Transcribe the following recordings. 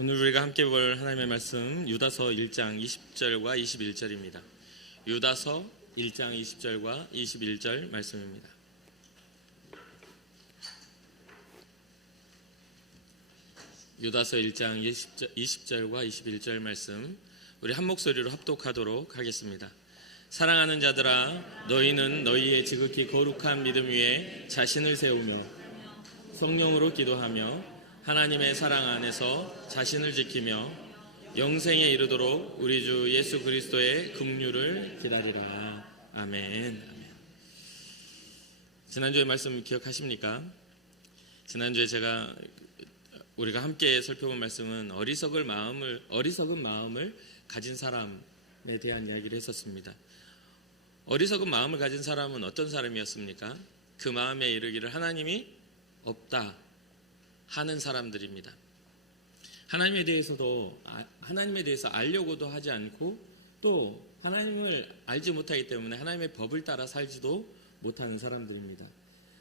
오늘 우리가 함께 볼 하나님의 말씀 유다서 1장 20절과 21절입니다. 유다서 1장 20절과 21절 말씀입니다. 유다서 1장 20절과 21절 말씀 우리 한 목소리로 합독하도록 하겠습니다. 사랑하는 자들아, 너희는 너희의 지극히 거룩한 믿음 위에 자신을 세우며 성령으로 기도하며 하나님의 사랑 안에서 자신을 지키며 영생에 이르도록 우리 주 예수 그리스도의 긍휼을 기다리라. 아멘. 지난주의 말씀 기억하십니까? 지난주에 우리가 함께 살펴본 말씀은 어리석은 마음을 가진 사람에 대한 이야기를 했었습니다. 어리석은 마음을 가진 사람은 어떤 사람이었습니까? 그 마음에 이르기를 하나님이 없다 하는 사람들입니다. 하나님에 대해서 알려고도 하지 않고 또 하나님을 알지 못하기 때문에 하나님의 법을 따라 살지도 못하는 사람들입니다.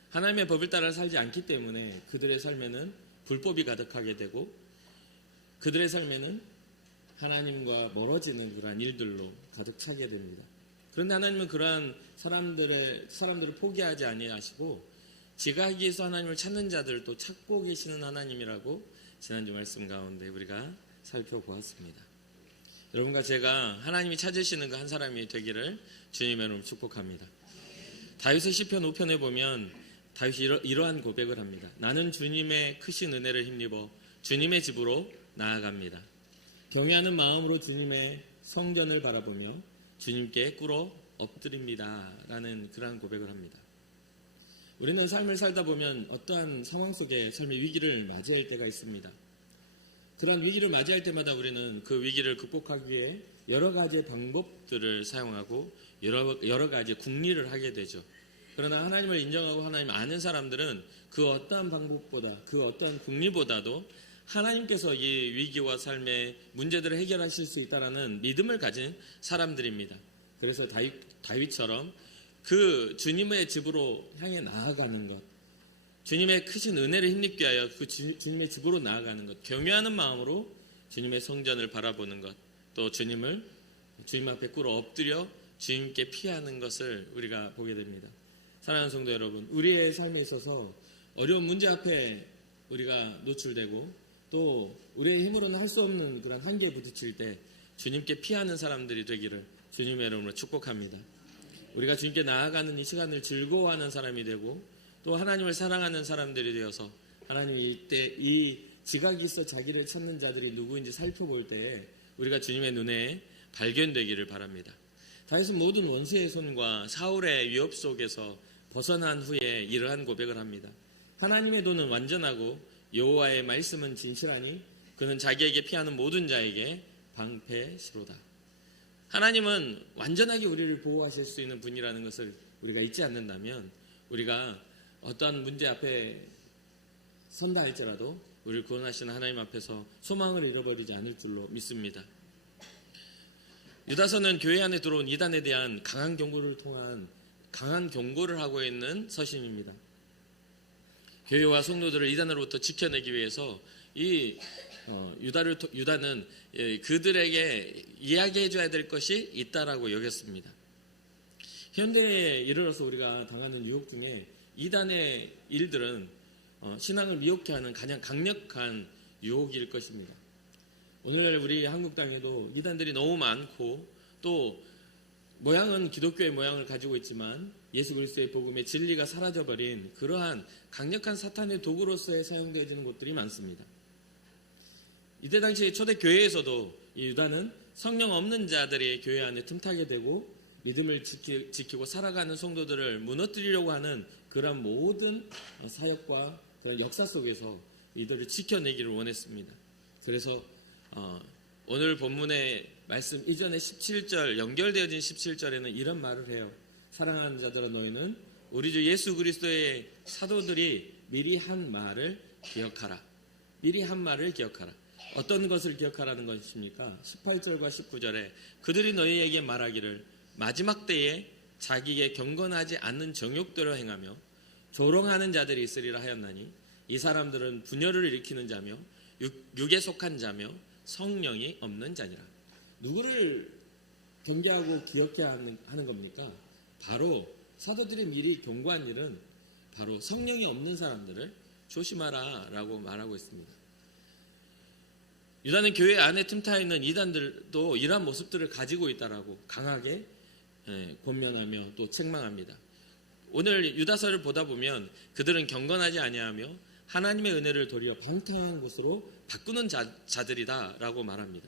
하나님의 법을 따라 살지 않기 때문에 그들의 삶에는 불법이 가득하게 되고 그들의 삶에는 하나님과 멀어지는 그러한 일들로 가득 차게 됩니다. 그런데 하나님은 그러한 사람들을 포기하지 아니하시고 지각에서 하나님을 찾는 자들도 찾고 계시는 하나님이라고 지난주 말씀 가운데 우리가 살펴보았습니다. 여러분과 제가 하나님이 찾으시는 그 한 사람이 되기를 주님의 이름으로 축복합니다. 다윗의 시편 5편에 보면 다윗이 이러한 고백을 합니다. 나는 주님의 크신 은혜를 힘입어 주님의 집으로 나아갑니다. 경외하는 마음으로 주님의 성전을 바라보며 주님께 꿇어 엎드립니다. 라는 그러한 고백을 합니다. 우리는 삶을 살다 보면 어떠한 상황 속에 삶의 위기를 맞이할 때가 있습니다. 그러한 위기를 맞이할 때마다 우리는 그 위기를 극복하기 위해 여러 가지의 방법들을 사용하고 여러 가지의 궁리를 하게 되죠. 그러나 하나님을 인정하고 하나님 아는 사람들은 그 어떠한 방법보다 그 어떠한 궁리보다도 하나님께서 이 위기와 삶의 문제들을 해결하실 수 있다는 믿음을 가진 사람들입니다. 그래서 다윗처럼 그 주님의 집으로 향해 나아가는 것, 주님의 크신 은혜를 힘입게 하여 그 주님의 집으로 나아가는 것, 경외하는 마음으로 주님의 성전을 바라보는 것, 또 주님 앞에 꿇어 엎드려 주님께 피하는 것을 우리가 보게 됩니다. 사랑하는 성도 여러분, 우리의 삶에 있어서 어려운 문제 앞에 우리가 노출되고 또 우리의 힘으로는 할 수 없는 그런 한계에 부딪힐 때 주님께 피하는 사람들이 되기를 주님의 이름으로 축복합니다. 우리가 주님께 나아가는 이 시간을 즐거워하는 사람이 되고 또 하나님을 사랑하는 사람들이 되어서 하나님이 이때 이 지각이 있어 자기를 찾는 자들이 누구인지 살펴볼 때에 우리가 주님의 눈에 발견되기를 바랍니다. 다윗은 모든 원수의 손과 사울의 위협 속에서 벗어난 후에 이러한 고백을 합니다. 하나님의 도는 완전하고 여호와의 말씀은 진실하니 그는 자기에게 피하는 모든 자에게 방패시로다. 하나님은 완전하게 우리를 보호하실 수 있는 분이라는 것을 우리가 잊지 않는다면 우리가 어떠한 문제 앞에 선다 할지라도 우리를 구원하시는 하나님 앞에서 소망을 잃어버리지 않을 줄로 믿습니다. 유다서는 교회 안에 들어온 이단에 대한 강한 경고를 하고 있는 서신입니다. 교회와 성도들을 이단으로부터 지켜내기 위해서 유다는 그들에게 이야기해줘야 될 것이 있다라고 여겼습니다. 현대에 이르러서 우리가 당하는 유혹 중에 이단의 일들은 신앙을 미혹해 하는 가장 강력한 유혹일 것입니다. 오늘 우리 한국 땅에도 이단들이 너무 많고 또 모양은 기독교의 모양을 가지고 있지만 예수 그리스도의 복음의 진리가 사라져버린 그러한 강력한 사탄의 도구로서 사용되어지는 곳들이 많습니다. 이때 당시 초대 교회에서도 이 유다는 성령 없는 자들이 교회 안에 틈타게 되고 믿음을 지키고 살아가는 성도들을 무너뜨리려고 하는 그런 모든 사역과 역사 속에서 이들을 지켜내기를 원했습니다. 그래서 오늘 본문의 말씀 이전에 17절 연결되어진 17절에는 이런 말을 해요. 사랑하는 자들아, 너희는 우리 주 예수 그리스도의 사도들이 미리 한 말을 기억하라. 미리 한 말을 기억하라. 어떤 것을 기억하라는 것입니까? 18절과 19절에 그들이 너희에게 말하기를 마지막 때에 자기에게 경건하지 않는 정욕대로 행하며 조롱하는 자들이 있으리라 하였나니 이 사람들은 분열을 일으키는 자며 육에 속한 자며 성령이 없는 자니라. 누구를 경계하고 기억해야 하는 겁니까? 바로 사도들이 미리 경고한 일은 바로 성령이 없는 사람들을 조심하라 라고 말하고 있습니다. 유다는 교회 안에 틈타 있는 이단들도 이러한 모습들을 가지고 있다라고 강하게 권면하며 또 책망합니다. 오늘 유다서를 보다 보면 그들은 경건하지 아니하며 하나님의 은혜를 도리어 방탕한 것으로 바꾸는 자들이다라고 말합니다.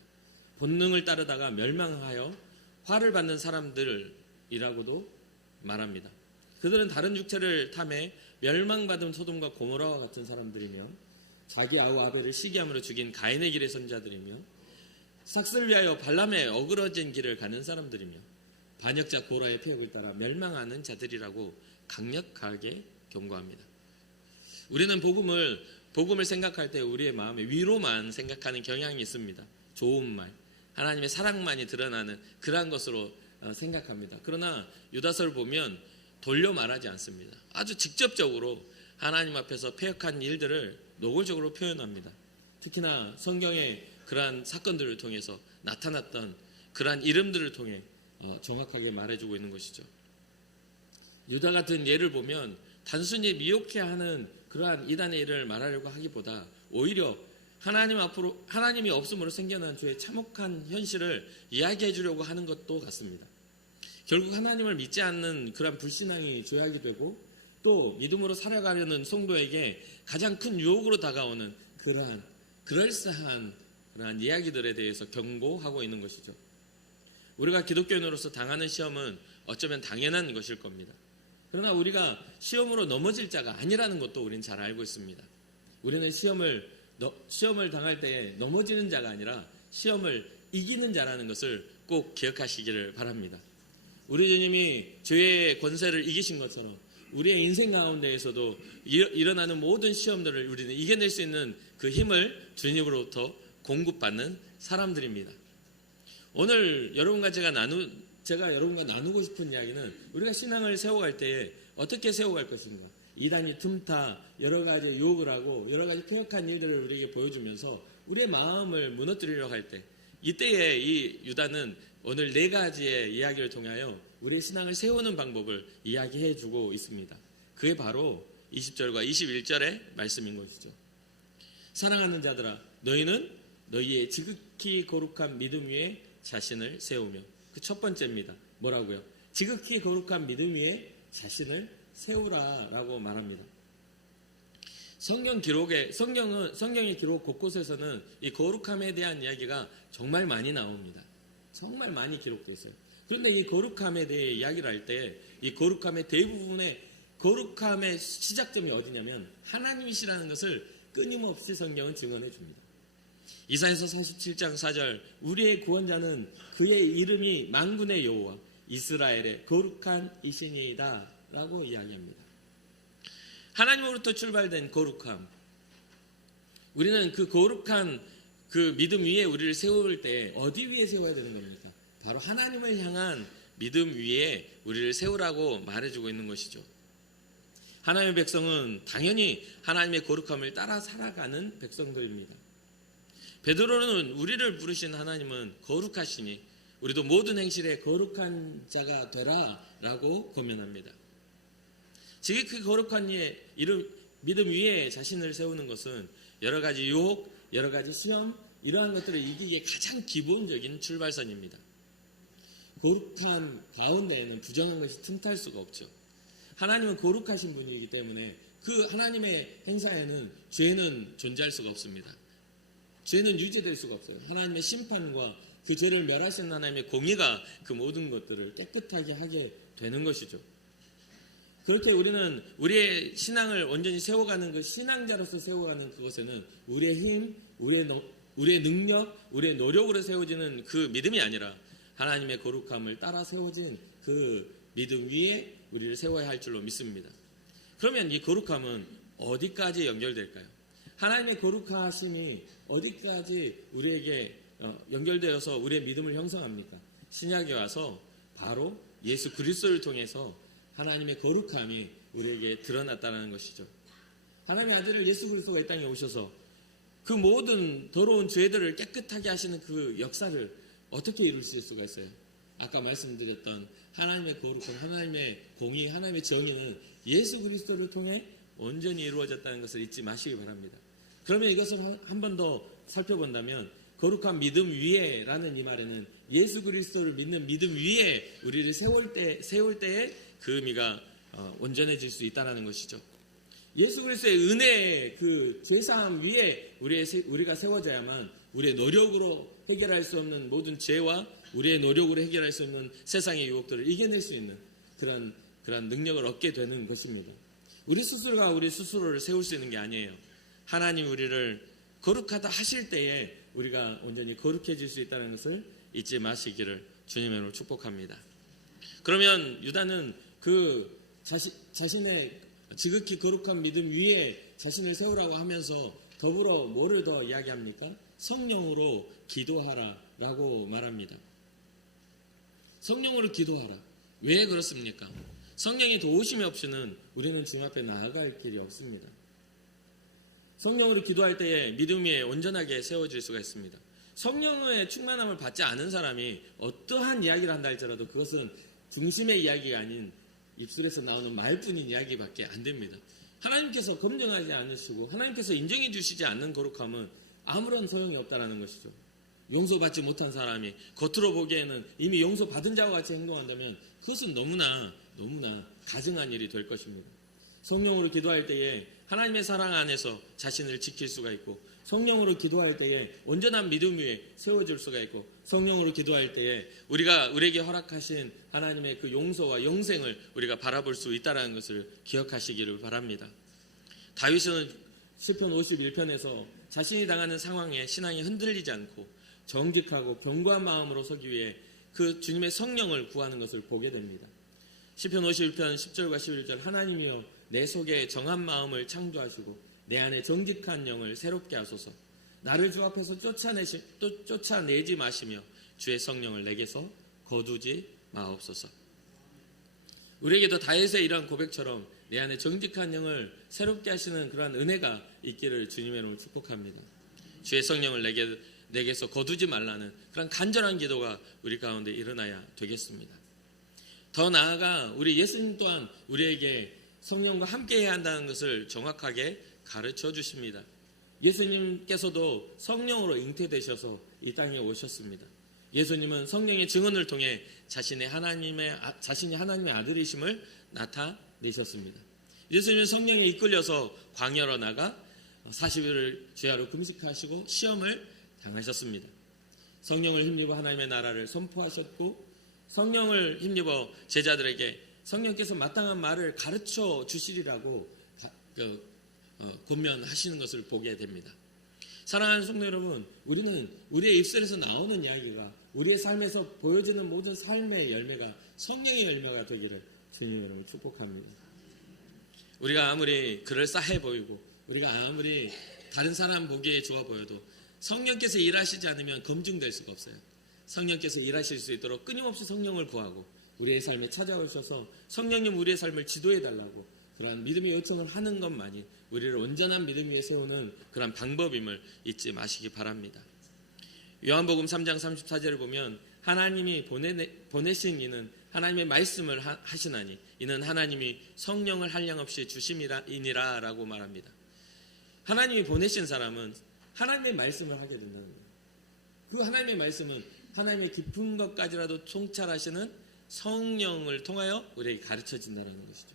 본능을 따르다가 멸망하여 화를 받는 사람들이라고도 말합니다. 그들은 다른 육체를 탐해 멸망받은 소돔과 고모라와 같은 사람들이며 자기 아우 아벨을 시기함으로 죽인 가인의 길의 선자들이며 삭스를 위하여 발람의 어그러진 길을 가는 사람들이며 반역자 고라의 폐역을 따라 멸망하는 자들이라고 강력하게 경고합니다. 우리는 복음을 생각할 때 우리의 마음에 위로만 생각하는 경향이 있습니다. 좋은 말, 하나님의 사랑만이 드러나는 그러한 것으로 생각합니다. 그러나 유다서를 보면 돌려 말하지 않습니다. 아주 직접적으로 하나님 앞에서 패역한 일들을 노골적으로 표현합니다. 특히나 성경의 그러한 사건들을 통해서 나타났던 그러한 이름들을 통해 정확하게 말해주고 있는 것이죠. 유다 같은 예를 보면 단순히 미혹해하는 그러한 이단의 일을 말하려고 하기보다 오히려 하나님이 없음으로 생겨난 죄의 참혹한 현실을 이야기해 주려고 하는 것도 같습니다. 결국 하나님을 믿지 않는 그러한 불신앙이 죄악이 되고 또 믿음으로 살아가려는 성도에게 가장 큰 유혹으로 다가오는 그럴싸한 그러한 이야기들에 대해서 경고하고 있는 것이죠. 우리가 기독교인으로서 당하는 시험은 어쩌면 당연한 것일 겁니다. 그러나 우리가 시험으로 넘어질 자가 아니라는 것도 우리는 잘 알고 있습니다. 우리는 시험을 당할 때 넘어지는 자가 아니라 시험을 이기는 자라는 것을 꼭 기억하시기를 바랍니다. 우리 주님이 죄의 권세를 이기신 것처럼 우리의 인생 가운데에서도 일어나는 모든 시험들을 우리는 이겨낼 수 있는 그 힘을 주님으로부터 공급받는 사람들입니다. 오늘 제가 여러분과 나누고 싶은 이야기는 우리가 신앙을 세워갈 때에 어떻게 세워갈 것인가. 이단이 틈타 여러 가지 유혹을 하고 여러 가지 폐역한 일들을 우리에게 보여주면서 우리의 마음을 무너뜨리려고 할 때 이때에 이 유다는 오늘 4가지의 이야기를 통하여 우리의 신앙을 세우는 방법을 이야기해 주고 있습니다. 그게 바로 20절과 21절의 말씀인 것이죠. 사랑하는 자들아 너희는 너희의 지극히 거룩한 믿음 위에 자신을 세우며 그 첫 번째입니다. 뭐라고요? 지극히 거룩한 믿음 위에 자신을 세우라라고 말합니다. 성경의 기록 곳곳에서는 이 거룩함에 대한 이야기가 정말 많이 나옵니다. 정말 많이 기록되어 있어요. 그런데 이 거룩함에 대해 이야기를 할 때 이 거룩함의 대부분의 거룩함의 시작점이 어디냐면 하나님이시라는 것을 끊임없이 성경은 증언해 줍니다. 이사야서 47장 4절 우리의 구원자는 그의 이름이 만군의 여호와 이스라엘의 거룩한 이신이다 라고 이야기합니다. 하나님으로부터 출발된 거룩함, 우리는 그 거룩한 그 믿음 위에 우리를 세울 때 어디 위에 세워야 되는 겁니까? 바로 하나님을 향한 믿음 위에 우리를 세우라고 말해주고 있는 것이죠. 하나님의 백성은 당연히 하나님의 거룩함을 따라 살아가는 백성들입니다. 베드로는 우리를 부르신 하나님은 거룩하시니 우리도 모든 행실에 거룩한 자가 되라 라고 권면합니다. 지극히 거룩한 믿음 위에 자신을 세우는 것은 여러 가지 유혹, 여러 가지 시험 이러한 것들을 이기기에 가장 기본적인 출발선입니다. 거룩한 가운데에는 부정한 것이 틈탈 수가 없죠. 하나님은 거룩하신 분이기 때문에 그 하나님의 행사에는 죄는 존재할 수가 없습니다. 죄는 유지될 수가 없어요. 하나님의 심판과 그 죄를 멸하시는 하나님의 공의가 그 모든 것들을 깨끗하게 하게 되는 것이죠. 그렇게 우리는 우리의 신앙을 온전히 세워가는 그 신앙자로서 세워가는 그것에는 우리의 힘, 우리의 능력, 우리의 노력으로 세워지는 그 믿음이 아니라 하나님의 거룩함을 따라 세워진 그 믿음 위에 우리를 세워야 할 줄로 믿습니다. 그러면 이 거룩함은 어디까지 연결될까요? 하나님의 거룩하심이 어디까지 우리에게 연결되어서 우리의 믿음을 형성합니까? 신약에 와서 바로 예수 그리스도를 통해서 하나님의 거룩함이 우리에게 드러났다는 것이죠. 하나님의 아들 예수 그리스도가 이 땅에 오셔서 그 모든 더러운 죄들을 깨끗하게 하시는 그 역사를 어떻게 이루실 수가 있어요? 아까 말씀드렸던 하나님의 거룩한, 하나님의 공의, 하나님의 정의는 예수 그리스도를 통해 온전히 이루어졌다는 것을 잊지 마시기 바랍니다. 그러면 이것을 한 번 더 살펴본다면 거룩한 믿음 위에라는 이 말에는 예수 그리스도를 믿는 믿음 위에 우리를 세울 때에 그 의미가 온전해질 수 있다는 것이죠. 예수 그리스도의 은혜의 그 죄사함 위에 우리가 세워져야만 우리의 노력으로 해결할 수 없는 모든 죄와 우리의 노력으로 해결할 수 없는 세상의 유혹들을 이겨낼 수 있는 그런 능력을 얻게 되는 것입니다. 우리 스스로가 우리 스스로를 세울 수 있는 게 아니에요. 하나님 우리를 거룩하다 하실 때에 우리가 온전히 거룩해질 수 있다는 것을 잊지 마시기를 주님의 이름으로 축복합니다. 그러면 유다는 그 자신의 지극히 거룩한 믿음 위에 자신을 세우라고 하면서 더불어 뭐를 더 이야기합니까? 성령으로 기도하라라고 말합니다. 성령으로 기도하라. 왜 그렇습니까? 성령이 도우심이 없이는 우리는 주님 앞에 나아갈 길이 없습니다. 성령으로 기도할 때에 믿음 위에 온전하게 세워질 수가 있습니다. 성령의 충만함을 받지 않은 사람이 어떠한 이야기를 한다 할지라도 그것은 중심의 이야기가 아닌 입술에서 나오는 말뿐인 이야기밖에 안 됩니다. 하나님께서 검증하지 않으시고 하나님께서 인정해 주시지 않는 거룩함은 아무런 소용이 없다는 것이죠. 용서받지 못한 사람이 겉으로 보기에는 이미 용서받은 자와 같이 행동한다면 그것은 너무나 가증한 일이 될 것입니다. 성령으로 기도할 때에 하나님의 사랑 안에서 자신을 지킬 수가 있고 성령으로 기도할 때에 온전한 믿음 위에 세워질 수가 있고 성령으로 기도할 때에 우리에게 허락하신 하나님의 그 용서와 영생을 우리가 바라볼 수 있다는 것을 기억하시기를 바랍니다. 다윗은 시편 51편에서 자신이 당하는 상황에 신앙이 흔들리지 않고 정직하고 견고한 마음으로 서기 위해 그 주님의 성령을 구하는 것을 보게 됩니다. 시편 51편 10절과 11절 하나님이여 내 속에 정한 마음을 창조하시고 내 안에 정직한 영을 새롭게 하소서. 나를 주 앞에서 쫓아내지 마시며 주의 성령을 내게서 거두지 마옵소서. 우리에게도 다윗의 이러한 고백처럼 내 안에 정직한 영을 새롭게 하시는 그러한 은혜가 있기를 주님의 이름으로 축복합니다. 주의 성령을 내게서 거두지 말라는 그런 간절한 기도가 우리 가운데 일어나야 되겠습니다. 더 나아가 우리 예수님 또한 우리에게 성령과 함께 해야 한다는 것을 정확하게 가르쳐 주십니다. 예수님께서도 성령으로 잉태되셔서 이 땅에 오셨습니다. 예수님은 성령의 증언을 통해 자신이 하나님의 아들이심을 나타내셨습니다. 예수님은 성령에 이끌려서 광야로 나가 40일을 죄하러 금식하시고 시험을 당하셨습니다. 성령을 힘입어 하나님의 나라를 선포하셨고 성령을 힘입어 제자들에게 성령께서 마땅한 말을 가르쳐 주시리라고 권면하시는 것을 보게 됩니다. 사랑하는 성도 여러분, 우리는 우리의 입술에서 나오는 이야기가 우리의 삶에서 보여지는 모든 삶의 열매가 성령의 열매가 되기를 주님으로 축복합니다. 우리가 아무리 그럴싸해 보이고 우리가 아무리 다른 사람 보기에 좋아 보여도 성령께서 일하시지 않으면 검증될 수가 없어요. 성령께서 일하실 수 있도록 끊임없이 성령을 구하고 우리의 삶에 찾아오셔서 성령님 우리의 삶을 지도해달라고 그러한 믿음의 요청을 하는 것만이 우리를 온전한 믿음 위에 세우는 그런 방법임을 잊지 마시기 바랍니다. 요한복음 3장 34절을 보면 하나님이 보내신 이는 하나님의 말씀을 하시나니 이는 하나님이 성령을 한량없이 주심이니라 라고 말합니다. 하나님이 보내신 사람은 하나님의 말씀을 하게 된다는 거예요. 그 하나님의 말씀은 하나님의 깊은 것까지라도 통찰하시는 성령을 통하여 우리에게 가르쳐진다는 것이죠.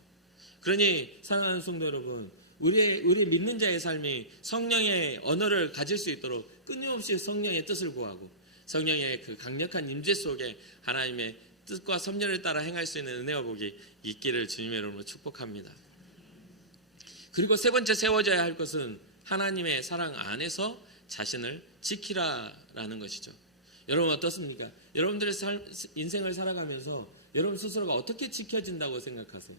그러니 사랑하는 성도 여러분, 우리 믿는 자의 삶이 성령의 언어를 가질 수 있도록 끊임없이 성령의 뜻을 구하고 성령의 그 강력한 임재 속에 하나님의 뜻과 섭리를 따라 행할 수 있는 은혜와 복이 있기를 주님의 이름으로 축복합니다. 그리고 세 번째 세워져야 할 것은 하나님의 사랑 안에서 자신을 지키라라는 것이죠. 여러분 어떻습니까? 여러분들의 인생을 살아가면서 여러분 스스로가 어떻게 지켜진다고 생각하세요?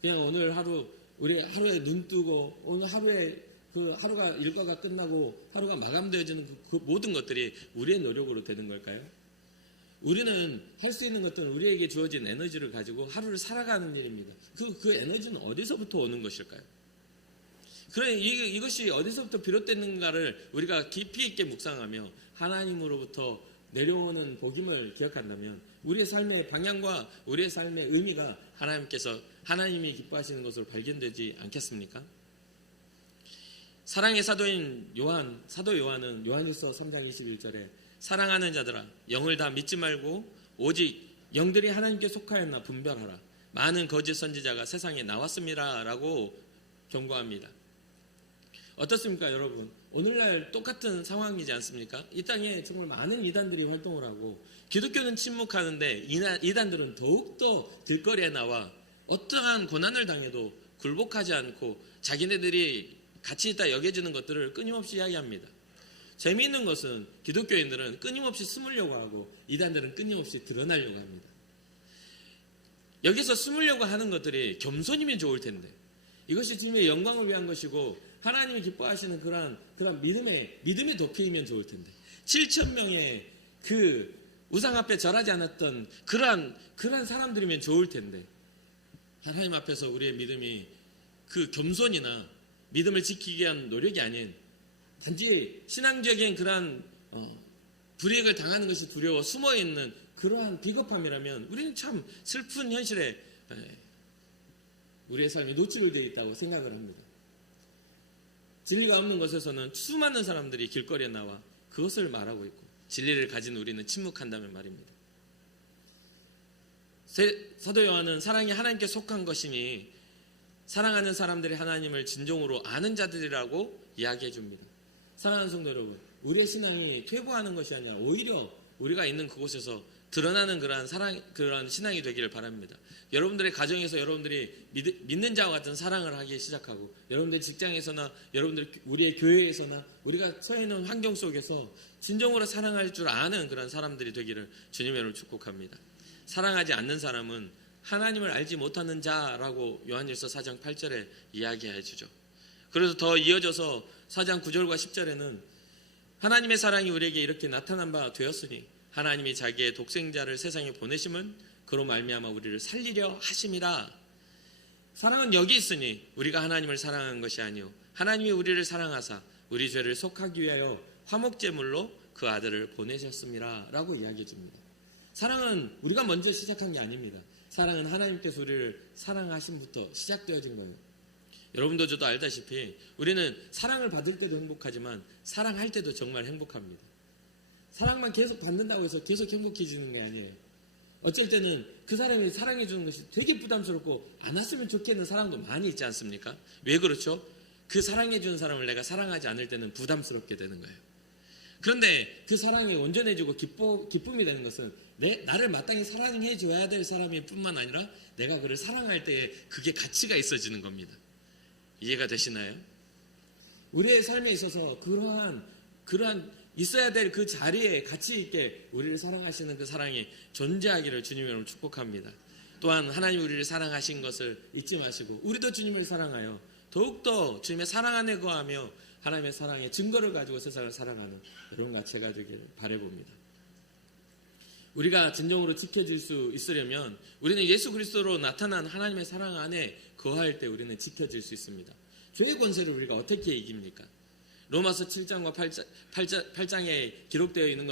그냥 오늘 하루 우리 하루에 눈 뜨고 오늘 하루에 그 하루가 일과가 끝나고 하루가 마감되어지는 그 모든 것들이 우리의 노력으로 되는 걸까요? 우리는 할 수 있는 것들은 우리에게 주어진 에너지를 가지고 하루를 살아가는 일입니다. 그 에너지는 어디서부터 오는 것일까요? 그래 이것이 어디서부터 비롯됐는가를 우리가 깊이 있게 묵상하며 하나님으로부터 내려오는 복임을 기억한다면 우리의 삶의 방향과 우리의 삶의 의미가 하나님이 기뻐하시는 것으로 발견되지 않겠습니까? 사랑의 사도인 사도 요한은 요한일서 3장 21절에 사랑하는 자들아 영을 다 믿지 말고 오직 영들이 하나님께 속하였나 분별하라. 많은 거짓 선지자가 세상에 나왔습니다 라고 경고합니다. 어떻습니까 여러분? 오늘날 똑같은 상황이지 않습니까? 이 땅에 정말 많은 이단들이 활동을 하고 기독교는 침묵하는데 이단들은 더욱더 길거리에 나와 어떠한 고난을 당해도 굴복하지 않고 자기네들이 가치 있다 여겨지는 것들을 끊임없이 이야기합니다. 재미있는 것은 기독교인들은 끊임없이 숨으려고 하고 이단들은 끊임없이 드러나려고 합니다. 여기서 숨으려고 하는 것들이 겸손이면 좋을 텐데 이것이 주님의 영광을 위한 것이고 하나님이 기뻐하시는 그러한 믿음의 도피이면 좋을 텐데 7,000명의 그 우상 앞에 절하지 않았던 그러한 사람들이면 좋을 텐데 하나님 앞에서 우리의 믿음이 그 겸손이나 믿음을 지키기 위한 노력이 아닌 단지 신앙적인 그러한 불이익을 당하는 것이 두려워 숨어있는 그러한 비겁함이라면 우리는 참 슬픈 현실에 우리의 삶이 노출되어 있다고 생각을 합니다. 진리가 없는 것에서는 수많은 사람들이 길거리에 나와 그것을 말하고 있고 진리를 가진 우리는 침묵한다면 말입니다. 사도 요한은 사랑이 하나님께 속한 것이니 사랑하는 사람들이 하나님을 진정으로 아는 자들이라고 이야기해 줍니다. 사랑하는 성도 여러분, 우리의 신앙이 퇴보하는 것이 아니라 오히려 우리가 있는 그곳에서 드러나는 그러한 신앙이 되기를 바랍니다. 여러분들의 가정에서 여러분들이 믿는 자와 같은 사랑을 하기 시작하고 여러분들 직장에서나 여러분들 우리의 교회에서나 우리가 서 있는 환경 속에서 진정으로 사랑할 줄 아는 그런 사람들이 되기를 주님의 이름으로 축복합니다. 사랑하지 않는 사람은 하나님을 알지 못하는 자라고 요한일서 4장 8절에 이야기해 주죠. 그래서 더 이어져서 4장 9절과 10절에는 하나님의 사랑이 우리에게 이렇게 나타난 바 되었으니 하나님이 자기의 독생자를 세상에 보내심은 그로 말미암아 우리를 살리려 하심이라. 사랑은 여기 있으니 우리가 하나님을 사랑한 것이 아니요 하나님이 우리를 사랑하사 우리 죄를 속하기 위하여 화목제물로 그 아들을 보내셨습니다 라고 이야기해 줍니다. 사랑은 우리가 먼저 시작한 게 아닙니다. 사랑은 하나님께서 우리를 사랑하심부터 시작되어진 거예요. 여러분도 저도 알다시피 우리는 사랑을 받을 때도 행복하지만 사랑할 때도 정말 행복합니다. 사랑만 계속 받는다고 해서 계속 행복해지는 게 아니에요. 어쩔 때는 그 사람이 사랑해 주는 것이 되게 부담스럽고 안 왔으면 좋겠는 사람도 많이 있지 않습니까? 왜 그렇죠? 그 사랑해 주는 사람을 내가 사랑하지 않을 때는 부담스럽게 되는 거예요. 그런데 그 사랑이 온전해지고 기쁨이 되는 것은 나를 마땅히 사랑해 줘야 될 사람이 뿐만 아니라 내가 그를 사랑할 때에 그게 가치가 있어지는 겁니다. 이해가 되시나요? 우리의 삶에 있어서 그러한 있어야 될 그 자리에 가치 있게 우리를 사랑하시는 그 사랑이 존재하기를 주님의 이름으로 축복합니다. 또한 하나님 우리를 사랑하신 것을 잊지 마시고 우리도 주님을 사랑하여 더욱더 주님의 사랑 안에 거하며 하나님의 사랑의 증거를 가지고 세상을 사랑하는 여러분과 제가 되기를 바라봅니다. 우리가 진정으로 지켜질 수 있으려면 우리는 예수 그리스도로 나타난 하나님의 사랑 안에 거할 때 우리는 지켜질 수 있습니다. 죄의 권세를 우리가 어떻게 이깁니까? 로마서 7장과 8장에 기록되어 있는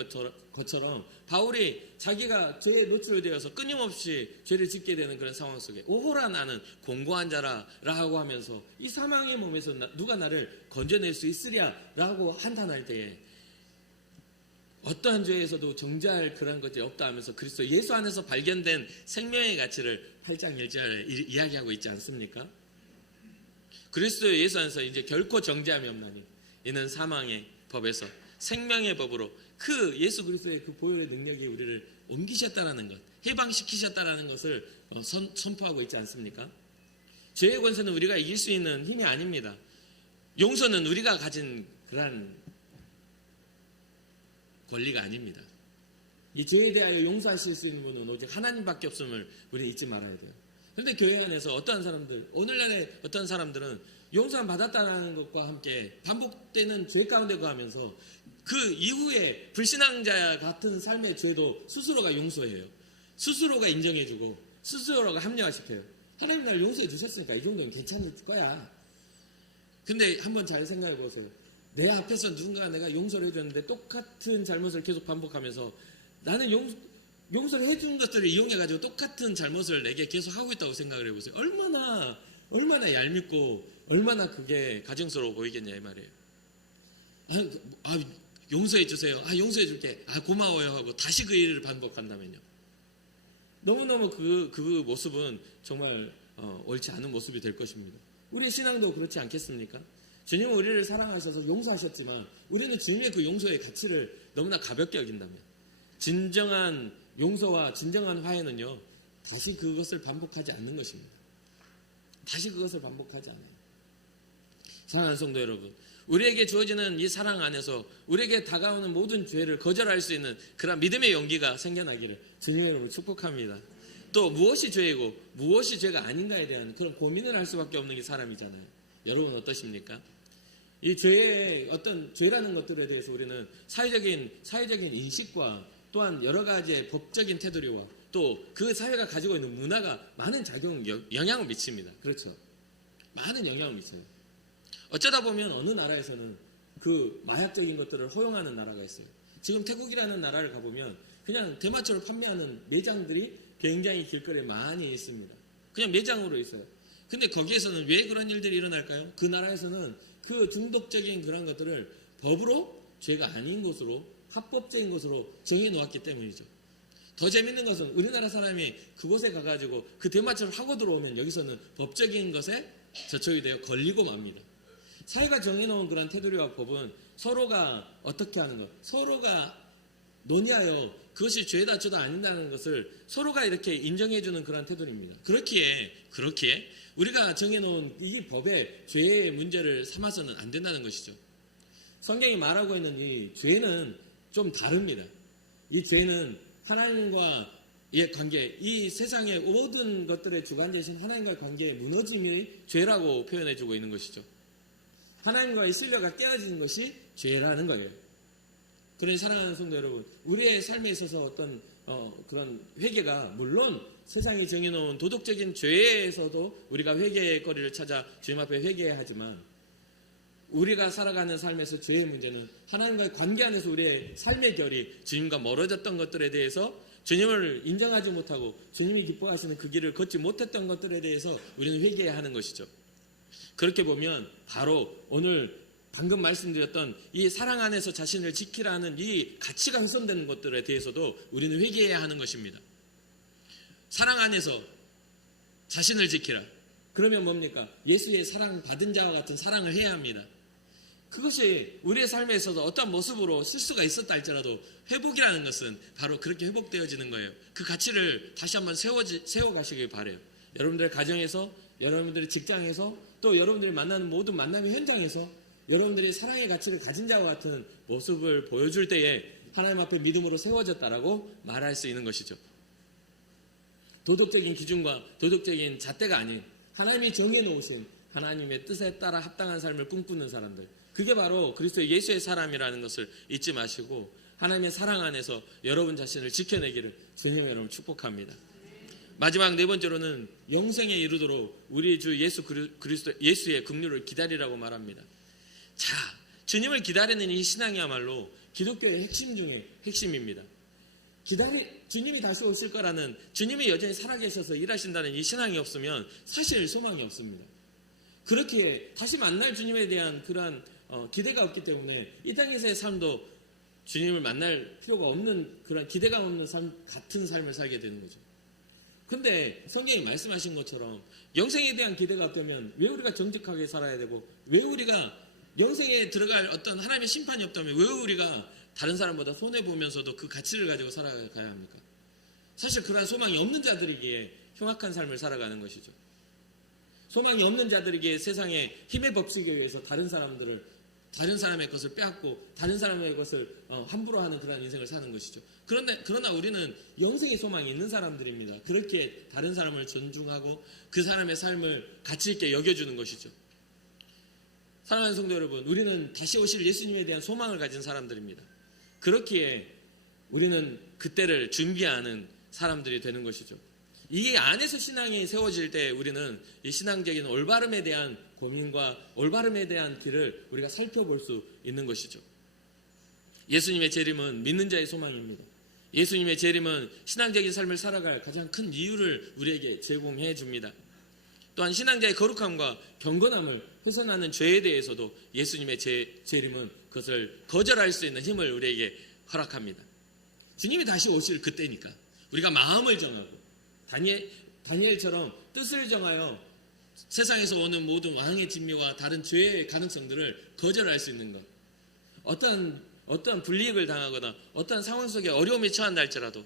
것처럼 바울이 자기가 죄에 노출되어서 끊임없이 죄를 짓게 되는 그런 상황 속에 오호라 나는 공고한 자라라고 하면서 이 사망의 몸에서 누가 나를 건져낼 수 있으랴라고 한탄할 때에 어떠한 죄에서도 정죄할 그런 것이 없다 하면서 그리스도 예수 안에서 발견된 생명의 가치를 8장 1절에 이야기하고 있지 않습니까? 그리스도 예수 안에서 이제 결코 정죄함이 없나니 이는 사망의 법에서 생명의 법으로 그 예수 그리스도의 그 보혈의 능력이 우리를 옮기셨다는 것, 해방시키셨다는 것을 선포하고 있지 않습니까? 죄의 권세는 우리가 이길 수 있는 힘이 아닙니다. 용서는 우리가 가진 그런 권리가 아닙니다. 이 죄에 대하여 용서하실 수 있는 분은 오직 하나님밖에 없음을 우리 잊지 말아야 돼요. 그런데 교회 안에서 오늘날의 어떤 사람들은 용서를 받았다는 것과 함께 반복되는 죄 가운데 거하면서 그 이후에 불신앙자 같은 삶의 죄도 스스로가 용서해요. 스스로가 인정해주고 스스로가 합리화시켜요. 하나님 날 용서해 주셨으니까 이 정도는 괜찮을 거야. 근데 한번 잘 생각해 보세요. 내 앞에서 누군가 내가 용서를 해줬는데 똑같은 잘못을 계속 반복하면서 나는 용서를 해준 것들을 이용해가지고 똑같은 잘못을 내게 계속 하고 있다고 생각을 해보세요. 얼마나 얄밉고 얼마나 그게 가증스러워 보이겠냐 이 말이에요. 용서해 주세요. 용서해 줄게. 고마워요 하고 다시 그 일을 반복한다면요. 너무너무 그 모습은 정말 옳지 않은 모습이 될 것입니다. 우리의 신앙도 그렇지 않겠습니까? 주님은 우리를 사랑하셔서 용서하셨지만 우리는 주님의 그 용서의 가치를 너무나 가볍게 여긴다면 진정한 용서와 진정한 화해는요. 다시 그것을 반복하지 않는 것입니다. 다시 그것을 반복하지 않아요. 사랑하는 성도 여러분, 우리에게 주어지는 이 사랑 안에서 우리에게 다가오는 모든 죄를 거절할 수 있는 그런 믿음의 용기가 생겨나기를 주님의 이름으로 축복합니다. 또 무엇이 죄이고 무엇이 죄가 아닌가에 대한 그런 고민을 할 수밖에 없는 게 사람이잖아요. 여러분 어떠십니까? 이 죄의 어떤 죄라는 것들에 대해서 우리는 사회적인 인식과 또한 여러 가지의 법적인 테두리와 또 그 사회가 가지고 있는 문화가 많은 영향을 미칩니다. 그렇죠? 많은 영향을 미쳐요. 어쩌다 보면 어느 나라에서는 그 마약적인 것들을 허용하는 나라가 있어요. 지금 태국이라는 나라를 가보면 그냥 대마초를 판매하는 매장들이 굉장히 길거리에 많이 있습니다. 그냥 매장으로 있어요. 근데 거기에서는 왜 그런 일들이 일어날까요? 그 나라에서는 그 중독적인 그런 것들을 법으로 죄가 아닌 것으로 합법적인 것으로 정해놓았기 때문이죠. 더 재밌는 것은 우리나라 사람이 그곳에 가가지고 그 대마초를 하고 들어오면 여기서는 법적인 것에 저촉이 되어 걸리고 맙니다. 사회가 정해놓은 그런 테두리와 법은 서로가 어떻게 하는 것, 서로가 논의하여 그것이 죄다 죄다 아닌다는 것을 서로가 이렇게 인정해주는 그런 테두리입니다. 그렇기에 우리가 정해놓은 이 법의 죄의 문제를 삼아서는 안 된다는 것이죠. 성경이 말하고 있는 이 죄는 좀 다릅니다. 이 죄는 하나님과의 관계, 이 세상의 모든 것들의 주관 되신 하나님과의 관계의 무너짐이 죄라고 표현해주고 있는 것이죠. 하나님과의 신뢰가 깨어지는 것이 죄라는 거예요. 그러니 사랑하는 성도 여러분, 우리의 삶에 있어서 어떤 그런 회개가 물론 세상이 정해놓은 도덕적인 죄에서도 우리가 회개의 거리를 찾아 주님 앞에 회개해야 하지만 우리가 살아가는 삶에서 죄의 문제는 하나님과의 관계 안에서 우리의 삶의 결이 주님과 멀어졌던 것들에 대해서 주님을 인정하지 못하고 주님이 기뻐하시는 그 길을 걷지 못했던 것들에 대해서 우리는 회개해야 하는 것이죠. 그렇게 보면 바로 오늘 방금 말씀드렸던 이 사랑 안에서 자신을 지키라는 이 가치가 훼손되는 것들에 대해서도 우리는 회개해야 하는 것입니다. 사랑 안에서 자신을 지키라. 그러면 뭡니까? 예수의 사랑 받은 자와 같은 사랑을 해야 합니다. 그것이 우리의 삶에 있어서 어떤 모습으로 실수가 있었다 할지라도 회복이라는 것은 바로 그렇게 회복되어지는 거예요. 그 가치를 다시 한번 세워가시길 바라요. 여러분들의 가정에서, 여러분들의 직장에서, 또 여러분들이 만나는 모든 만남의 현장에서 여러분들이 사랑의 가치를 가진 자와 같은 모습을 보여줄 때에 하나님 앞에 믿음으로 세워졌다라고 말할 수 있는 것이죠. 도덕적인 기준과 도덕적인 잣대가 아닌 하나님이 정해놓으신 하나님의 뜻에 따라 합당한 삶을 꿈꾸는 사람들, 그게 바로 그리스도 예수의 사람이라는 것을 잊지 마시고 하나님의 사랑 안에서 여러분 자신을 지켜내기를 주님 여러분 축복합니다. 마지막 네 번째로는 영생에 이르도록 우리 주 예수의 긍휼을 기다리라고 말합니다. 자, 주님을 기다리는 이 신앙이야말로 기독교의 핵심 중에 핵심입니다. 주님이 다시 오실 거라는, 주님이 여전히 살아계셔서 일하신다는 이 신앙이 없으면 사실 소망이 없습니다. 그렇기에 다시 만날 주님에 대한 그러한 기대가 없기 때문에 이 땅에서의 삶도 주님을 만날 필요가 없는 그런 기대가 없는 삶, 같은 삶을 살게 되는 거죠. 근데 성경이 말씀하신 것처럼 영생에 대한 기대가 없다면 왜 우리가 정직하게 살아야 되고, 왜 우리가 영생에 들어갈 어떤 하나님의 심판이 없다면 왜 우리가 다른 사람보다 손해보면서도 그 가치를 가지고 살아가야 합니까? 사실 그러한 소망이 없는 자들이기에 흉악한 삶을 살아가는 것이죠. 소망이 없는 자들에게 세상의 힘의 법칙에 의해서 다른 사람의 것을 빼앗고 다른 사람의 것을 함부로 하는 그런 인생을 사는 것이죠. 그러나 우리는 영생의 소망이 있는 사람들입니다. 그렇게 다른 사람을 존중하고 그 사람의 삶을 가치 있게 여겨주는 것이죠. 사랑하는 성도 여러분, 우리는 다시 오실 예수님에 대한 소망을 가진 사람들입니다. 그렇기에 우리는 그때를 준비하는 사람들이 되는 것이죠. 이 안에서 신앙이 세워질 때 우리는 이 신앙적인 올바름에 대한 고민과 올바름에 대한 길을 우리가 살펴볼 수 있는 것이죠. 예수님의 재림은 믿는 자의 소망입니다. 예수님의 재림은 신앙적인 삶을 살아갈 가장 큰 이유를 우리에게 제공해 줍니다. 또한 신앙자의 거룩함과 경건함을 훼손하는 죄에 대해서도 예수님의 재림은 그것을 거절할 수 있는 힘을 우리에게 허락합니다. 주님이 다시 오실 그때니까 우리가 마음을 정하고 다니엘처럼 뜻을 정하여 세상에서 오는 모든 왕의 진미와 다른 죄의 가능성들을 거절할 수 있는 것. 어떠한 불이익을 당하거나 어떠한 상황 속에 어려움에 처한다 할지라도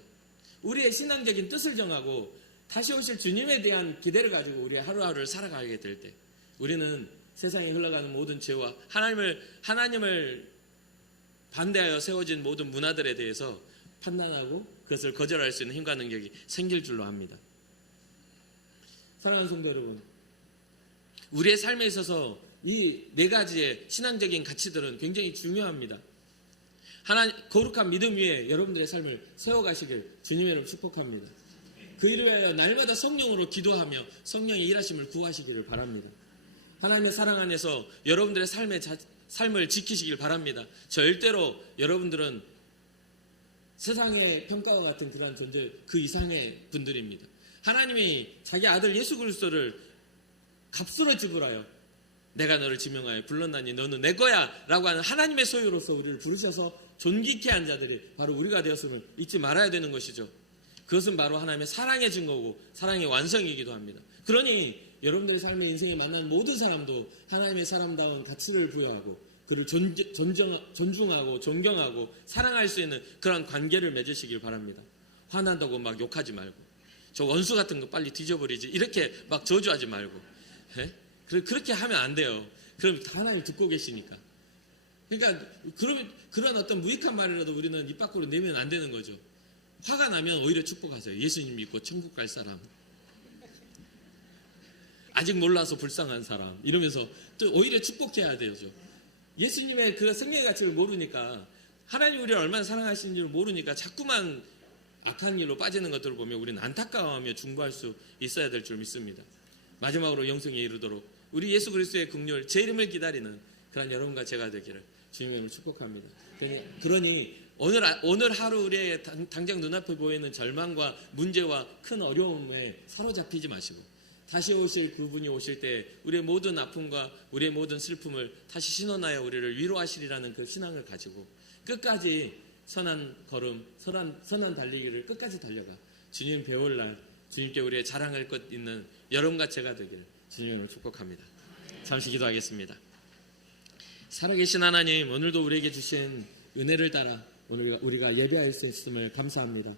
우리의 신앙적인 뜻을 정하고 다시 오실 주님에 대한 기대를 가지고 우리의 하루하루를 살아가게 될 때 우리는 세상에 흘러가는 모든 죄와 하나님을 반대하여 세워진 모든 문화들에 대해서 판단하고 그것을 거절할 수 있는 힘과 능력이 생길 줄로 압니다. 사랑하는 성도 여러분, 우리의 삶에 있어서 이 네 가지의 신앙적인 가치들은 굉장히 중요합니다. 거룩한 믿음 위에 여러분들의 삶을 세워가시길 주님의 이름으로 축복합니다. 그 일을 위하여 날마다 성령으로 기도하며 성령의 일하심을 구하시기를 바랍니다. 하나님의 사랑 안에서 여러분들의 삶을 지키시길 바랍니다. 절대로 여러분들은 세상의 평가와 같은 그러한 존재 그 이상의 분들입니다. 하나님이 자기 아들 예수 그리스도를 값으로 지불하여 내가 너를 지명하여 불렀나니 너는 내 거야 라고 하는 하나님의 소유로서 우리를 부르셔서 존귀케 한 자들이 바로 우리가 되었음을 잊지 말아야 되는 것이죠. 그것은 바로 하나님의 사랑의 증거고 사랑의 완성이기도 합니다. 그러니 여러분들의 삶의 인생에 만난 모든 사람도 하나님의 사람다운 가치를 부여하고 그를 존중하고 존경하고 사랑할 수 있는 그런 관계를 맺으시길 바랍니다. 화난다고 막 욕하지 말고 저 원수 같은 거 빨리 뒤져버리지 이렇게 막 저주하지 말고 그렇게 하면 안 돼요. 그럼 하나님 듣고 계시니까. 그러니까 그런 어떤 무익한 말이라도 우리는 입 밖으로 내면 안 되는 거죠. 화가 나면 오히려 축복하세요. 예수님 믿고 천국 갈 사람, 아직 몰라서 불쌍한 사람 이러면서 또 오히려 축복해야 되죠. 예수님의 그 승리의 가치를 모르니까 하나님 우리를 얼마나 사랑하시는지를 모르니까 자꾸만 악한 일로 빠지는 것들을 보면 우리는 안타까워하며 중보할 수 있어야 될 줄 믿습니다. 마지막으로 영생에 이르도록 우리 예수 그리스도의 긍휼 재림을 기다리는 그런 여러분과 제가 되기를 주님의 이름으로 축복합니다. 그러니 오늘 하루 우리의 당장 눈앞에 보이는 절망과 문제와 큰 어려움에 사로잡히지 마시고 다시 오실 그분이 오실 때 우리의 모든 아픔과 우리의 모든 슬픔을 다시 신원하여 우리를 위로하시리라는 그 신앙을 가지고 끝까지 선한 걸음, 선한 달리기를 끝까지 달려가 주님 배울 날 주님께 우리의 자랑할 것 있는 여러분과 제가 되기를 주님으로 축복합니다. 잠시 기도하겠습니다. 살아계신 하나님, 오늘도 우리에게 주신 은혜를 따라 오늘 우리가 예배할 수 있음을 감사합니다.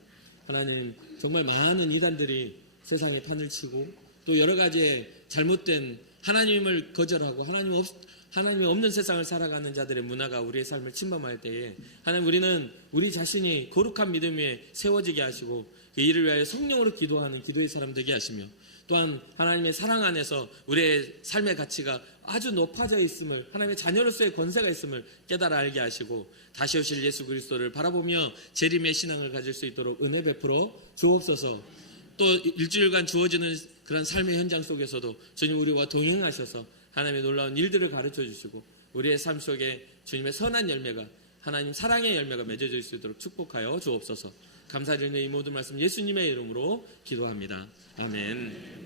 하나님, 정말 많은 이단들이 세상에 판을 치고 또 여러 가지의 잘못된 하나님을 거절하고 하나님이 없는 세상을 살아가는 자들의 문화가 우리의 삶을 침범할 때에 하나님 우리는 우리 자신이 거룩한 믿음 위에 세워지게 하시고 그 일을 위하여 성령으로 기도하는 기도의 사람 되게 하시며 또한 하나님의 사랑 안에서 우리의 삶의 가치가 아주 높아져 있음을 하나님의 자녀로서의 권세가 있음을 깨달아 알게 하시고 다시 오실 예수 그리스도를 바라보며 재림의 신앙을 가질 수 있도록 은혜 베풀어 주옵소서. 또 일주일간 주어지는 그런 삶의 현장 속에서도 주님 우리와 동행하셔서 하나님의 놀라운 일들을 가르쳐 주시고 우리의 삶 속에 주님의 선한 열매가 하나님 사랑의 열매가 맺어질 수 있도록 축복하여 주옵소서. 감사드리는 이 모든 말씀 예수님의 이름으로 기도합니다. 아멘.